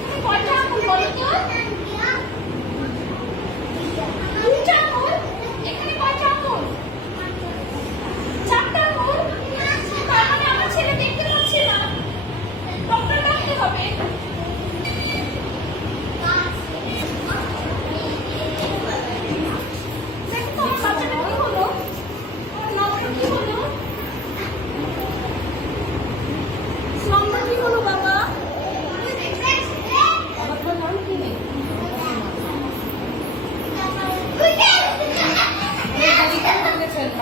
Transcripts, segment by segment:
তুমি কয়টা বলো তো?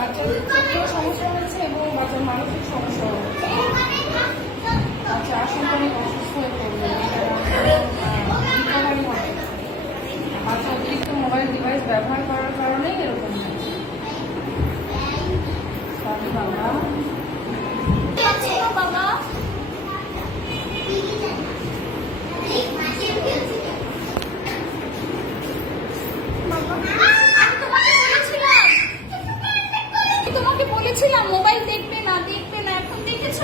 বাচ্চার চোখেও সমস্যা হয়েছে এবং মানসিক সমস্যা হয়েছে বাচ্চা আসলে অনেক অসুস্থ হয়ে পড়বে রিকভারি অতিরিক্ত মোবাইল ডিভাইস ব্যবহার করার কারণেই এরকম হয়েছে বাবা বাবা। বলেছিলাম মোবাইল দেখবে না দেখবে না এখন দেখেছ?